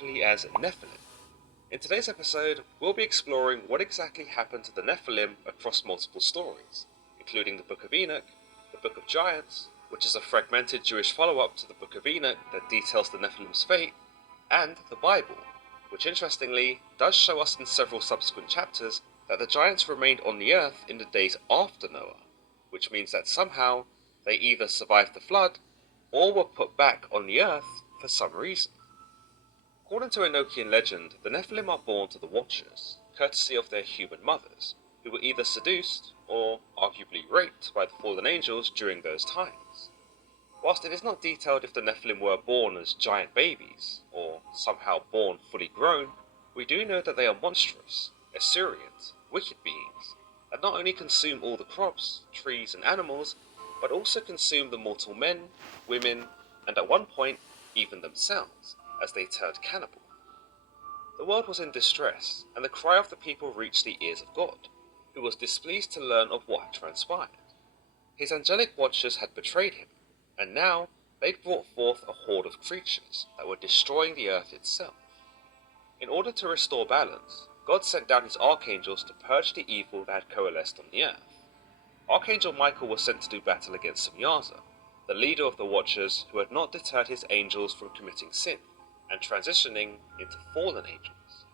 simply as Nephilim. In today's episode, we'll be exploring what exactly happened to the Nephilim across multiple stories, including the Book of Enoch, the Book of Giants, which is a fragmented Jewish follow-up to the Book of Enoch that details the Nephilim's fate, and the Bible, which interestingly does show us in several subsequent chapters that the giants remained on the earth in the days after Noah, which means that somehow they either survived the flood or were put back on the earth for some reason. According to Enochian legend, the Nephilim are born to the Watchers, courtesy of their human mothers, who were either seduced or arguably raped by the fallen angels during those times. Whilst it is not detailed if the Nephilim were born as giant babies, or somehow born fully grown, we do know that they are monstrous, Assyrians, wicked beings, that not only consume all the crops, trees and animals, but also consume the mortal men, women, and at one point, even themselves, as they turned cannibal. The world was in distress, and the cry of the people reached the ears of God, who was displeased to learn of what had transpired. His angelic watchers had betrayed him, and now they'd brought forth a horde of creatures that were destroying the earth itself. In order to restore balance, God sent down his archangels to purge the evil that had coalesced on the earth. Archangel Michael was sent to do battle against Samyaza, the leader of the Watchers who had not deterred his angels from committing sin and transitioning into fallen angels.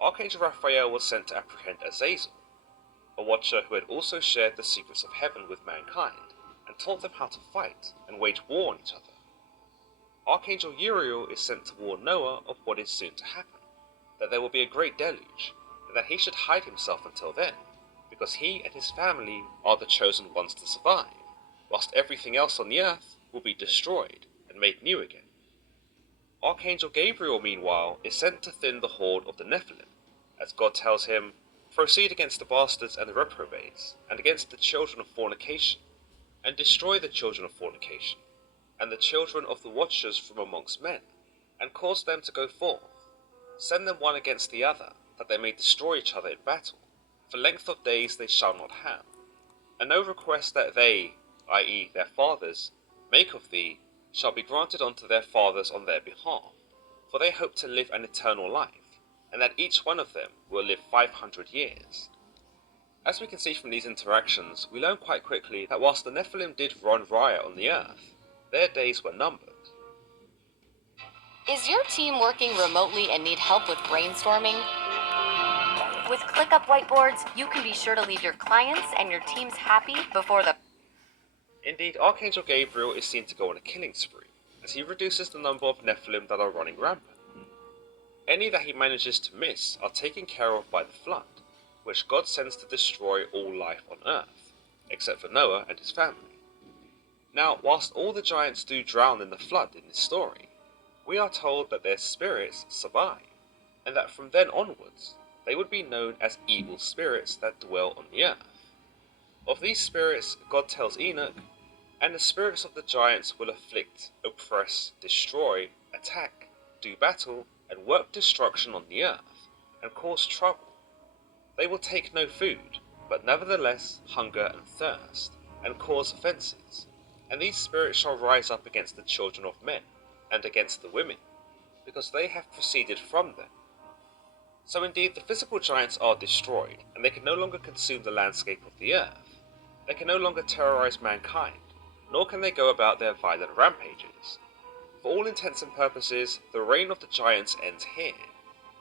Archangel Raphael was sent to apprehend Azazel, a Watcher who had also shared the secrets of heaven with mankind and taught them how to fight and wage war on each other. Archangel Uriel is sent to warn Noah of what is soon to happen, that there will be a great deluge, and that he should hide himself until then, because he and his family are the chosen ones to survive, whilst everything else on the earth will be destroyed and made new again. Archangel Gabriel, meanwhile, is sent to thin the horde of the Nephilim, as God tells him, "Proceed against the bastards and the reprobates, and against the children of fornication, and destroy the children of fornication, and the children of the Watchers from amongst men, and cause them to go forth. Send them one against the other, that they may destroy each other in battle. For length of days they shall not have. And no request that they, i.e. their fathers, make of thee, shall be granted unto their fathers on their behalf, for they hope to live an eternal life, and that each one of them will live 500 years. As we can see from these interactions, we learn quite quickly that whilst the Nephilim did run riot on the earth, their days were numbered. Is your team working remotely and need help with brainstorming? With ClickUp whiteboards, you can be sure to leave your clients and your teams happy before the... Indeed, Archangel Gabriel is seen to go on a killing spree, as he reduces the number of Nephilim that are running rampant. Any that he manages to miss are taken care of by the flood, which God sends to destroy all life on earth, except for Noah and his family. Now, whilst all the giants do drown in the flood in this story, we are told that their spirits survive, and that from then onwards, they would be known as evil spirits that dwell on the earth. Of these spirits, God tells Enoch, "And the spirits of the giants will afflict, oppress, destroy, attack, do battle, and work destruction on the earth, and cause trouble. They will take no food, but nevertheless hunger and thirst, and cause offences. And these spirits shall rise up against the children of men, and against the women, because they have proceeded from them." So indeed, the physical giants are destroyed, and they can no longer consume the landscape of the earth. They can no longer terrorize mankind, nor can they go about their violent rampages. For all intents and purposes, the reign of the giants ends here.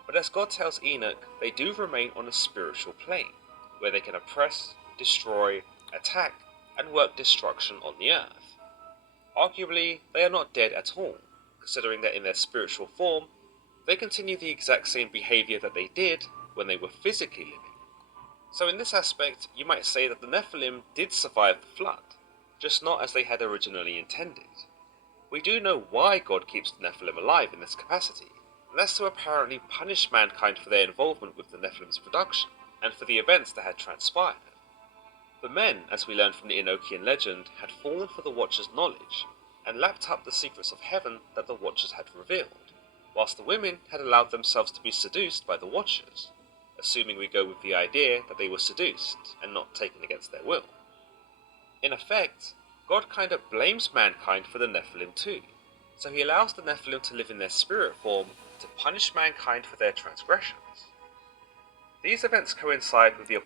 But as God tells Enoch, they do remain on a spiritual plane, where they can oppress, destroy, attack, and work destruction on the earth. Arguably, they are not dead at all, considering that in their spiritual form, they continue the exact same behavior that they did when they were physically living. So in this aspect, you might say that the Nephilim did survive the flood, just not as they had originally intended. We do know why God keeps the Nephilim alive in this capacity, and that's to apparently punish mankind for their involvement with the Nephilim's production, and for the events that had transpired. The men, as we learn from the Enochian legend, had fallen for the Watchers' knowledge, and lapped up the secrets of heaven that the Watchers had revealed, whilst the women had allowed themselves to be seduced by the Watchers, assuming we go with the idea that they were seduced and not taken against their will. In effect, God kind of blames mankind for the Nephilim too, so he allows the Nephilim to live in their spirit form to punish mankind for their transgressions. These events coincide with the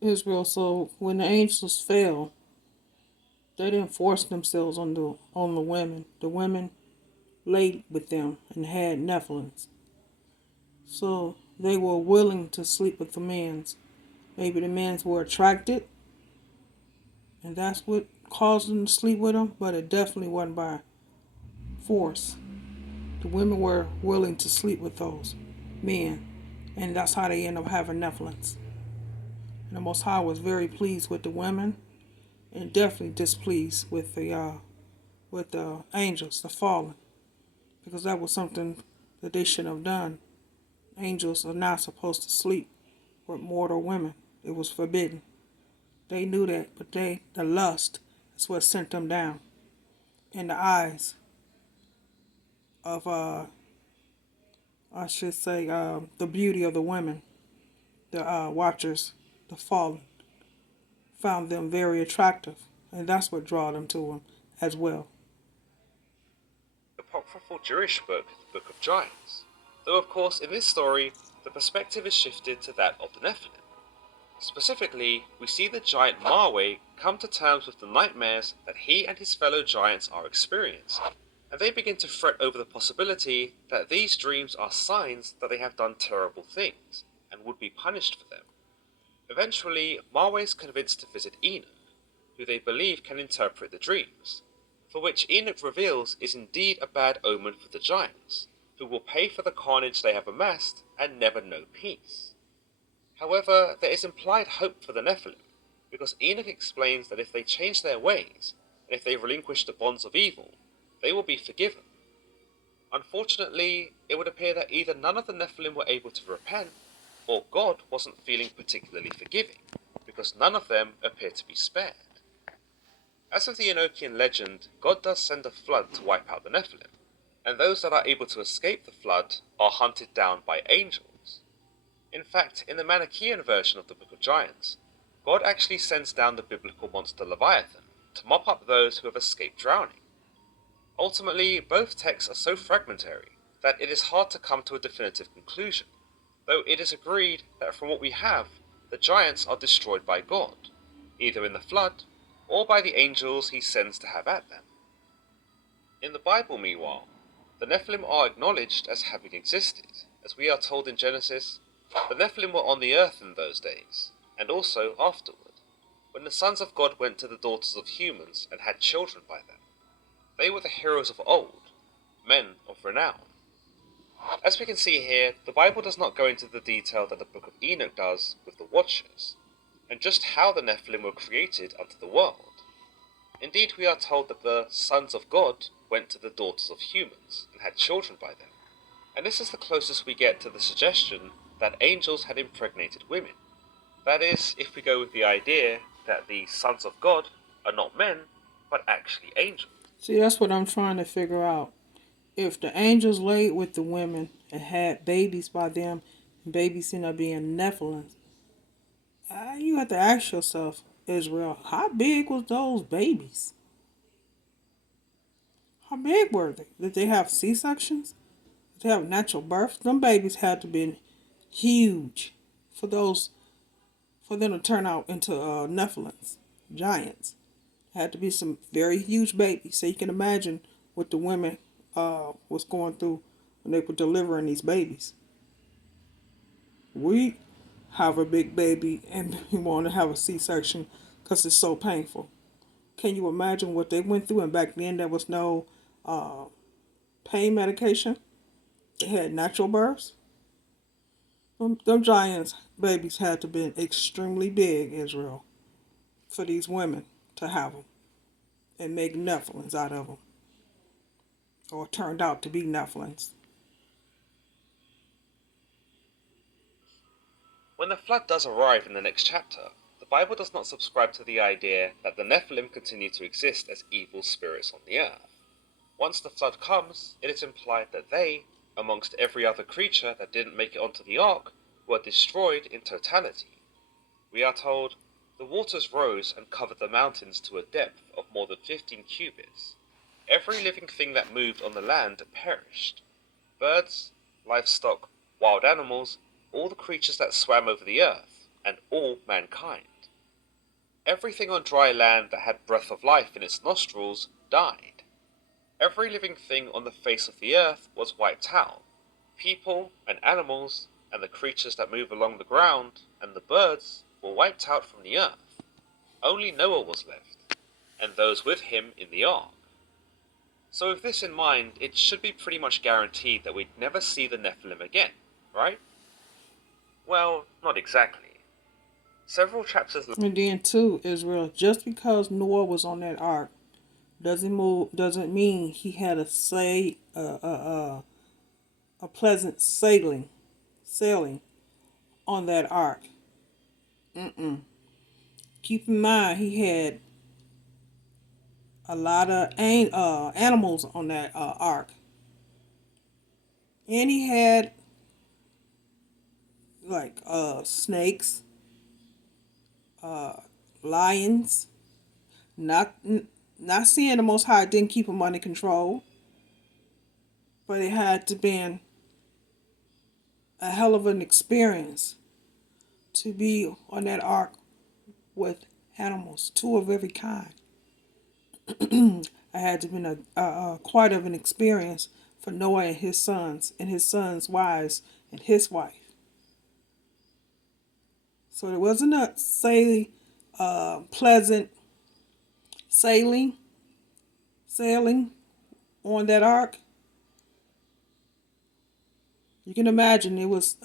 Israel. So when the angels fell, they didn't force themselves on the women. The women laid with them and had Nephilims. So they were willing to sleep with the men. Maybe the men were attracted, and that's what caused them to sleep with them, but it definitely wasn't by force. The women were willing to sleep with those men, and that's how they end up having Nephilims. And the Most High was very pleased with the women, and definitely displeased with the angels, the fallen, because that was something that they shouldn't have done. Angels are not supposed to sleep with mortal women. It was forbidden. They knew that, but the lust is what sent them down in the eyes of, I should say, the beauty of the women. The watchers, the fallen, found them very attractive, and that's what drew them to them as well. apocryphal Jewish book, the Book of Giants, though of course in this story the perspective is shifted to that of the Nephilim. Specifically, we see the giant Marway come to terms with the nightmares that he and his fellow giants are experiencing, and they begin to fret over the possibility that these dreams are signs that they have done terrible things, and would be punished for them. Eventually, Marway is convinced to visit Enoch, who they believe can interpret the dreams, for which Enoch reveals is indeed a bad omen for the giants, who will pay for the carnage they have amassed and never know peace. However, there is implied hope for the Nephilim, because Enoch explains that if they change their ways, and if they relinquish the bonds of evil, they will be forgiven. Unfortunately, it would appear that either none of the Nephilim were able to repent, or God wasn't feeling particularly forgiving, because none of them appear to be spared. As with the Enochian legend, God does send a flood to wipe out the Nephilim, and those that are able to escape the flood are hunted down by angels. In fact, in the Manichaean version of the Book of Giants, God actually sends down the biblical monster Leviathan to mop up those who have escaped drowning. Ultimately, both texts are so fragmentary that it is hard to come to a definitive conclusion, though it is agreed that from what we have, the giants are destroyed by God, either in the flood or by the angels he sends to have at them. In the Bible, meanwhile, the Nephilim are acknowledged as having existed, as we are told in Genesis, the Nephilim were on the earth in those days, and also afterward, when the sons of God went to the daughters of humans and had children by them. They were the heroes of old, men of renown. As we can see here, the Bible does not go into the detail that the Book of Enoch does with the Watchers, and just how the Nephilim were created unto the world. Indeed, we are told that the sons of God went to the daughters of humans and had children by them, and this is the closest we get to the suggestion that angels had impregnated women. That is, if we go with the idea that the sons of God are not men, but actually angels. See, that's what I'm trying to figure out. If the angels laid with the women and had babies by them, and babies end up being Nephilims, you have to ask yourself, Israel, how big was those babies? How big were they? Did they have C-sections? Did they have natural birth? Them babies had to be huge for them to turn out into Nephilims, giants. Had to be some very huge babies. So you can imagine what the women was going through when they were delivering these babies. We have a big baby and we want to have a C-section because it's so painful. Can you imagine what they went through? And back then there was no uh, pain medication. They had natural births. Them giants babies had to be extremely big, Israel, for these women to have them and make Nephilims out of them, or turned out to be Nephilims. When the flood does arrive in the next chapter, the Bible does not subscribe to the idea that the Nephilim continue to exist as evil spirits on the earth. Once the flood comes, it is implied that they, amongst every other creature that didn't make it onto the ark, were destroyed in totality. We are told, the waters rose and covered the mountains to a depth of more than 15 cubits. Every living thing that moved on the land perished. birds, livestock, wild animals, all the creatures that swam over the earth, and all mankind. Everything on dry land that had breath of life in its nostrils died. Every living thing on the face of the earth was wiped out. People and animals and the creatures that move along the ground and the birds were wiped out from the earth. Only Noah was left, and those with him in the ark. So with this in mind, it should be pretty much guaranteed that we'd never see the Nephilim again, right? Well, not exactly. Several chapters And then too, Israel, just because Noah was on that ark doesn't mean he had a pleasant sailing on that ark. Mm-mm. Keep in mind he had a lot of animals on that ark, and he had like snakes, uh, lions. Not not seeing the Most High didn't keep him under control, but it had to been a hell of an experience to be on that ark with animals, two of every kind. I had to been a quite of an experience for Noah and his sons' wives and his wife. So it wasn't a pleasant sailing sailing on that ark. You can imagine it was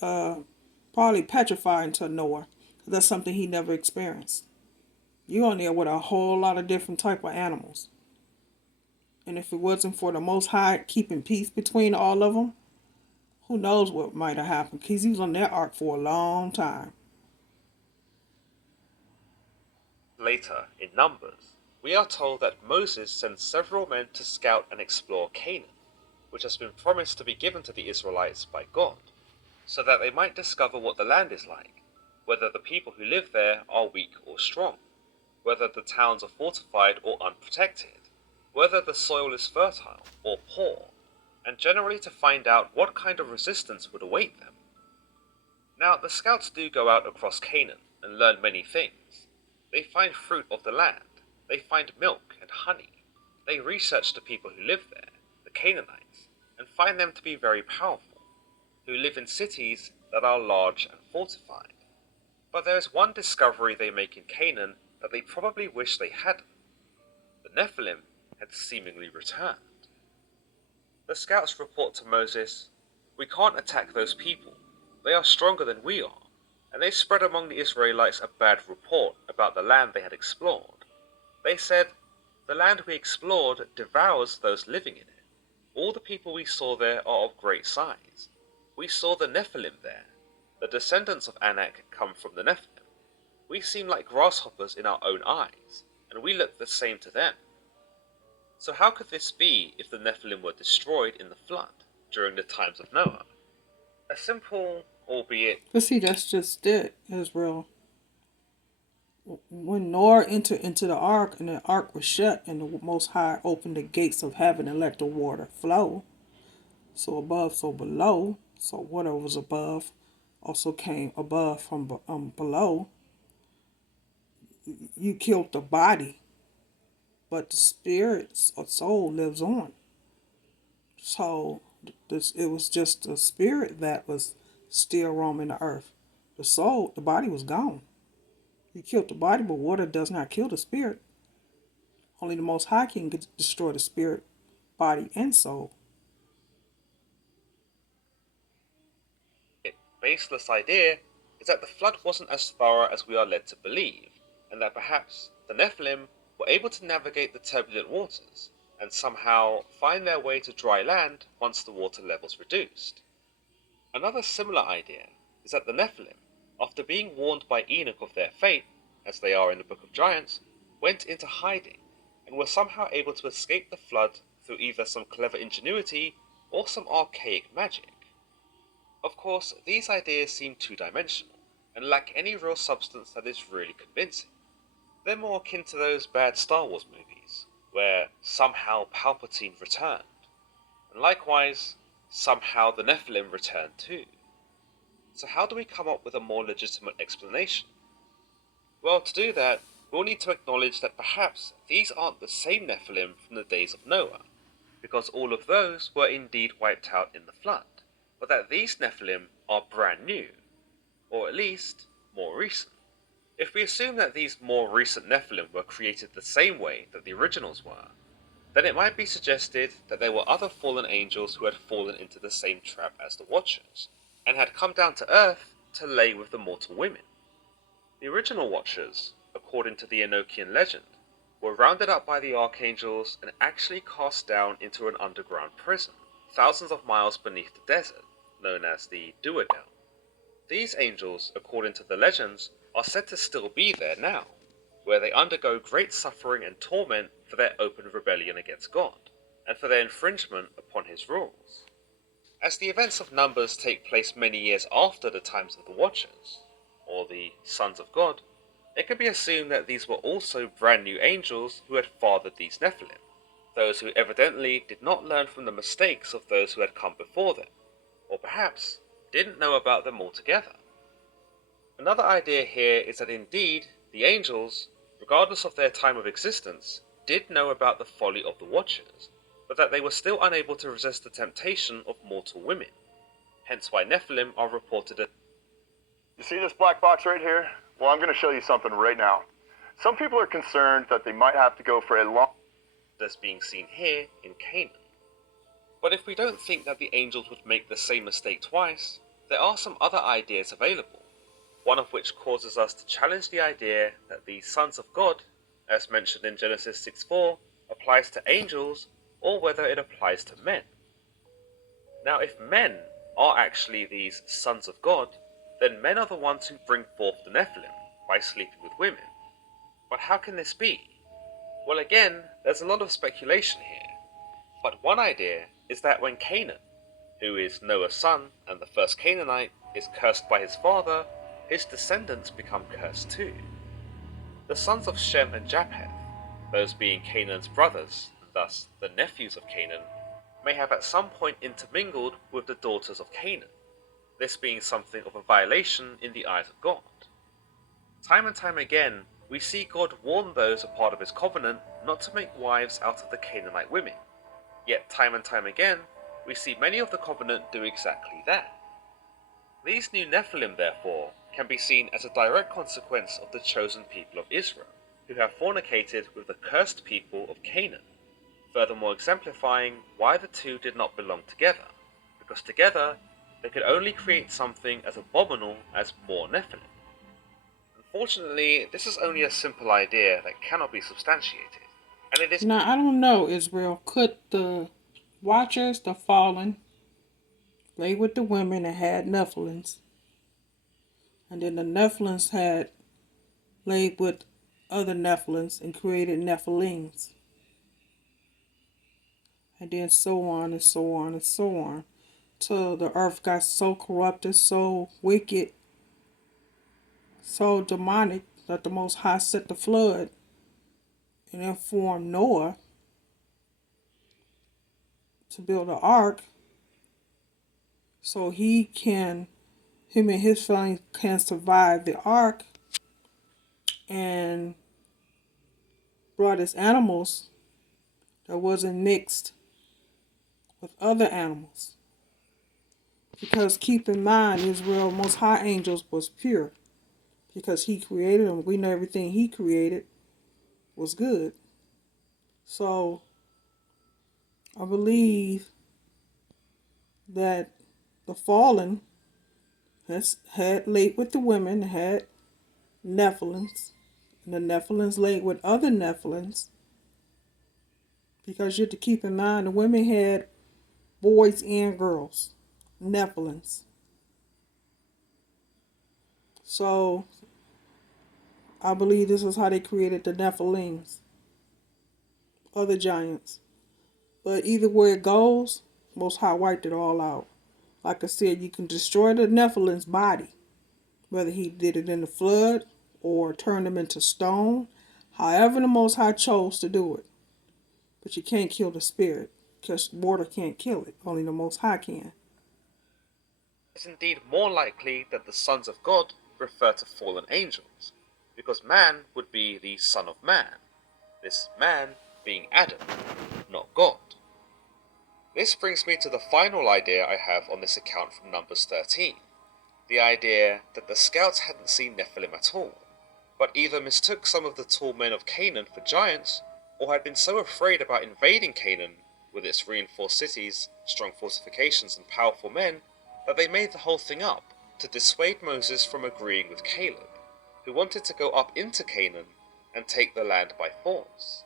probably petrifying to Noah. That's something he never experienced. You on there with a whole lot of different type of animals. And if it wasn't for the Most High keeping peace between all of them, who knows what might have happened? Because he was on that ark for a long time. later, in Numbers, we are told that Moses sends several men to scout and explore Canaan, which has been promised to be given to the Israelites by God, so that they might discover what the land is like, whether the people who live there are weak or strong, whether the towns are fortified or unprotected, whether the soil is fertile or poor, and generally to find out what kind of resistance would await them. Now, the scouts do go out across Canaan and learn many things. They find fruit of the land, they find milk and honey, they research the people who live there, the Canaanites, and find them to be very powerful, who live in cities that are large and fortified. But there is one discovery they make in Canaan that they probably wish they hadn't. The Nephilim had seemingly returned. The scouts report to Moses, "We can't attack those people. They are stronger than we are," and they spread among the Israelites a bad report about the land they had explored. They said, "The land we explored devours those living in it. All the people we saw there are of great size. We saw the Nephilim there. The descendants of Anak come from the Nephilim. We seem like grasshoppers in our own eyes, and we look the same to them." So how could this be if the Nephilim were destroyed in the flood during the times of Noah? A simple, albeit But see, that's just it, Israel. When Noah entered into the ark and the ark was shut and the Most High opened the gates of heaven and let the water flow, so above, so below, so whatever was above also came above from below. You killed the body, but the spirit or soul lives on. So it was just the spirit that was still roaming the earth. The soul, the body was gone. You killed the body, but water does not kill the spirit. Only the Most High can destroy the spirit, body, and soul. baseless idea is that the flood wasn't as thorough as we are led to believe, and that perhaps the Nephilim were able to navigate the turbulent waters and somehow find their way to dry land once the water levels reduced. Another similar idea is that the Nephilim, after being warned by Enoch of their fate, as they are in the Book of Giants, went into hiding and were somehow able to escape the flood through either some clever ingenuity or some archaic magic. Of course, these ideas seem two-dimensional and lack any real substance that is really convincing. They're more akin to those bad Star Wars movies, where somehow Palpatine returned. And likewise, somehow the Nephilim returned too. So how do we come up with a more legitimate explanation? Well, to do that, we'll need to acknowledge that perhaps these aren't the same Nephilim from the days of Noah, because all of those were indeed wiped out in the flood, but that these Nephilim are brand new, or at least more recent. If we assume that these more recent Nephilim were created the same way that the originals were, then it might be suggested that there were other fallen angels who had fallen into the same trap as the Watchers, and had come down to Earth to lay with the mortal women. The original Watchers, according to the Enochian legend, were rounded up by the archangels and actually cast down into an underground prison, thousands of miles beneath the desert, known as the Duodel. These angels, according to the legends, are said to still be there now, where they undergo great suffering and torment for their open rebellion against God, and for their infringement upon his rules. As the events of Numbers take place many years after the times of the Watchers, or the Sons of God, it can be assumed that these were also brand new angels who had fathered these Nephilim, those who evidently did not learn from the mistakes of those who had come before them, or perhaps didn't know about them altogether. Another idea here is that indeed the angels, regardless of their time of existence, did know about the folly of the Watchers, but that they were still unable to resist the temptation of mortal women, hence why Nephilim are reported as... You see this black box right here? Well, I'm going to show you something right now. Some people are concerned that they might have to go for a long... as being seen here in Canaan. But if we don't think that the angels would make the same mistake twice, there are some other ideas available, one of which causes us to challenge the idea that the sons of God, as mentioned in Genesis 6:4, applies to angels, or whether it applies to men. Now, if men are actually these sons of God, then men are the ones who bring forth the Nephilim by sleeping with women. But how can this be? Well, again, there's a lot of speculation here. But one idea is that when Canaan, who is Noah's son and the first Canaanite, is cursed by his father, his descendants become cursed too. The sons of Shem and Japheth, those being Canaan's brothers, and thus the nephews of Canaan, may have at some point intermingled with the daughters of Canaan, this being something of a violation in the eyes of God. Time and time again, we see God warn those a part of his covenant not to make wives out of the Canaanite women. Yet time and time again, we see many of the covenant do exactly that. These new Nephilim, therefore, can be seen as a direct consequence of the chosen people of Israel, who have fornicated with the cursed people of Canaan, furthermore exemplifying why the two did not belong together, because together they could only create something as abominable as more Nephilim. Unfortunately, this is only a simple idea that cannot be substantiated, and it is... Now, I don't know, Israel. Could the Watchers, the fallen, lay with the women and had Nephilims? And then the Nephilims had laid with other Nephilims and created Nephilims. And then so on and so on and so on. Till the earth got so corrupted, so wicked, so demonic that the Most High set the flood and informed Noah to build an ark so him and his family can survive the ark, and brought his animals that wasn't mixed with other animals. Because keep in mind, Israel, Most High angels was pure. Because he created them. We know everything he created was good. So I believe that the fallen had laid with the women, had Nephilims, and the Nephilims laid with other Nephilims. Because you have to keep in mind the women had boys and girls, Nephilims. So I believe this is how they created the Nephilims, or the giants. But either way it goes, Most High wiped it all out. Like I said, you can destroy the Nephilim's body, whether he did it in the flood or turned them into stone, however the Most High chose to do it. But you can't kill the spirit. because water can't kill it. Only the Most High can. It is indeed more likely that the sons of God refer to fallen angels, because man would be the son of man, this man being Adam, not God. This brings me to the final idea I have on this account from Numbers 13, the idea that the scouts hadn't seen Nephilim at all, but either mistook some of the tall men of Canaan for giants, or had been so afraid about invading Canaan, with its reinforced cities, strong fortifications and powerful men, that they made the whole thing up to dissuade Moses from agreeing with Caleb, who wanted to go up into Canaan and take the land by force.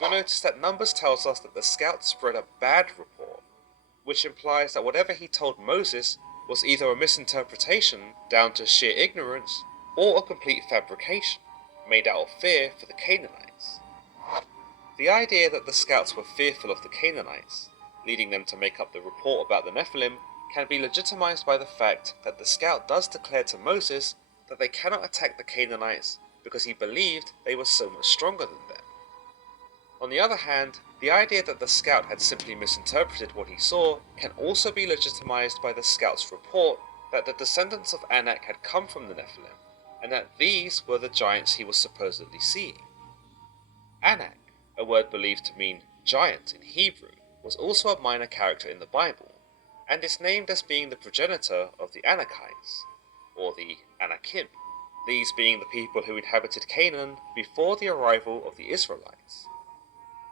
You'll notice that Numbers tells us that the scouts spread a bad report, which implies that whatever he told Moses was either a misinterpretation down to sheer ignorance, or a complete fabrication, made out of fear for the Canaanites. The idea that the scouts were fearful of the Canaanites, leading them to make up the report about the Nephilim, can be legitimized by the fact that the scout does declare to Moses that they cannot attack the Canaanites because he believed they were so much stronger than them. On the other hand, the idea that the scout had simply misinterpreted what he saw can also be legitimized by the scout's report that the descendants of Anak had come from the Nephilim, and that these were the giants he was supposedly seeing. Anak, a word believed to mean giant in Hebrew, was also a minor character in the Bible, and is named as being the progenitor of the Anakites, or the Anakim, these being the people who inhabited Canaan before the arrival of the Israelites.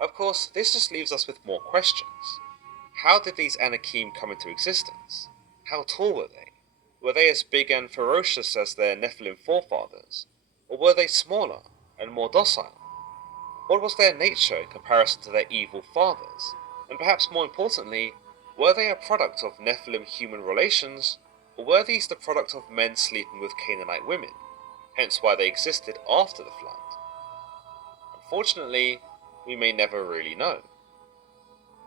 Of course, this just leaves us with more questions. How did these Anakim come into existence? How tall were they? Were they as big and ferocious as their Nephilim forefathers? Or were they smaller and more docile? What was their nature in comparison to their evil fathers? And perhaps more importantly, were they a product of Nephilim human relations, or were these the product of men sleeping with Canaanite women, hence why they existed after the flood? Unfortunately, we may never really know.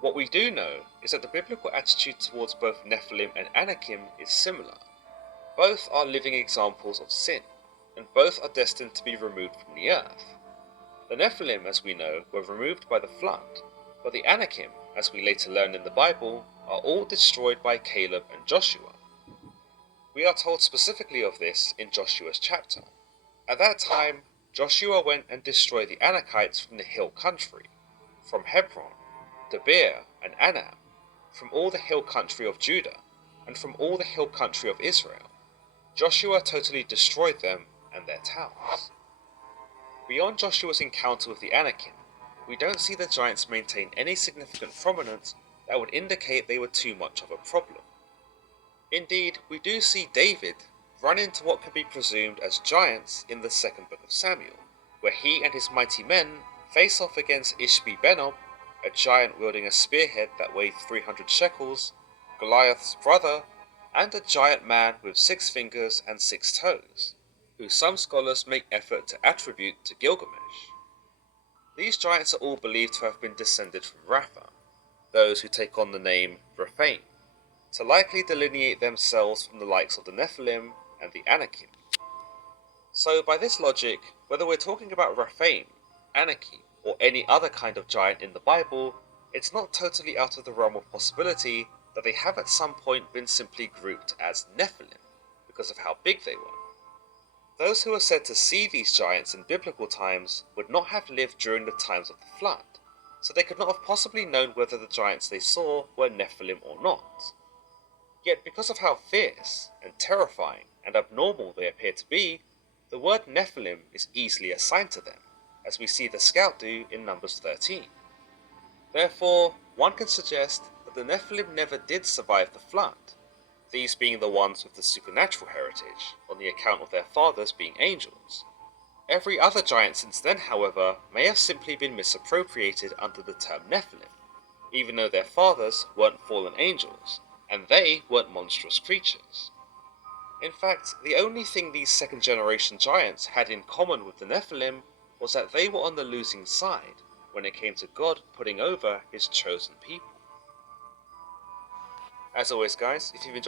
What we do know is that the biblical attitude towards both Nephilim and Anakim is similar. Both are living examples of sin, and both are destined to be removed from the earth. The Nephilim, as we know, were removed by the flood, but the Anakim, as we later learn in the Bible, are all destroyed by Caleb and Joshua. We are told specifically of this in Joshua's chapter. At that time, Joshua went and destroyed the Anakites from the hill country, from Hebron, Debir, and Anab, from all the hill country of Judah, and from all the hill country of Israel. Joshua totally destroyed them and their towns. Beyond Joshua's encounter with the Anakim, we don't see the giants maintain any significant prominence that would indicate they were too much of a problem. Indeed, we do see David run into what can be presumed as giants in the second book of Samuel, where he and his mighty men face off against Ishbi-Benob, a giant wielding a spearhead that weighed 300 shekels, Goliath's brother, and a giant man with 6 fingers and 6 toes, who some scholars make effort to attribute to Gilgamesh. These giants are all believed to have been descended from Rapha, those who take on the name Rephaim, to likely delineate themselves from the likes of the Nephilim and the Anakim. So by this logic, whether we're talking about Rephaim, Anakim, or any other kind of giant in the Bible, it's not totally out of the realm of possibility that they have at some point been simply grouped as Nephilim, because of how big they were. Those who are said to see these giants in biblical times would not have lived during the times of the flood, so they could not have possibly known whether the giants they saw were Nephilim or not. Yet because of how fierce and terrifying and abnormal they appear to be, the word Nephilim is easily assigned to them, as we see the scout do in Numbers 13. Therefore, one can suggest that the Nephilim never did survive the flood, these being the ones with the supernatural heritage, on the account of their fathers being angels. Every other giant since then, however, may have simply been misappropriated under the term Nephilim, even though their fathers weren't fallen angels, and they weren't monstrous creatures. In fact, the only thing these second-generation giants had in common with the Nephilim was that they were on the losing side when it came to God putting over his chosen people. As always guys, if you've enjoyed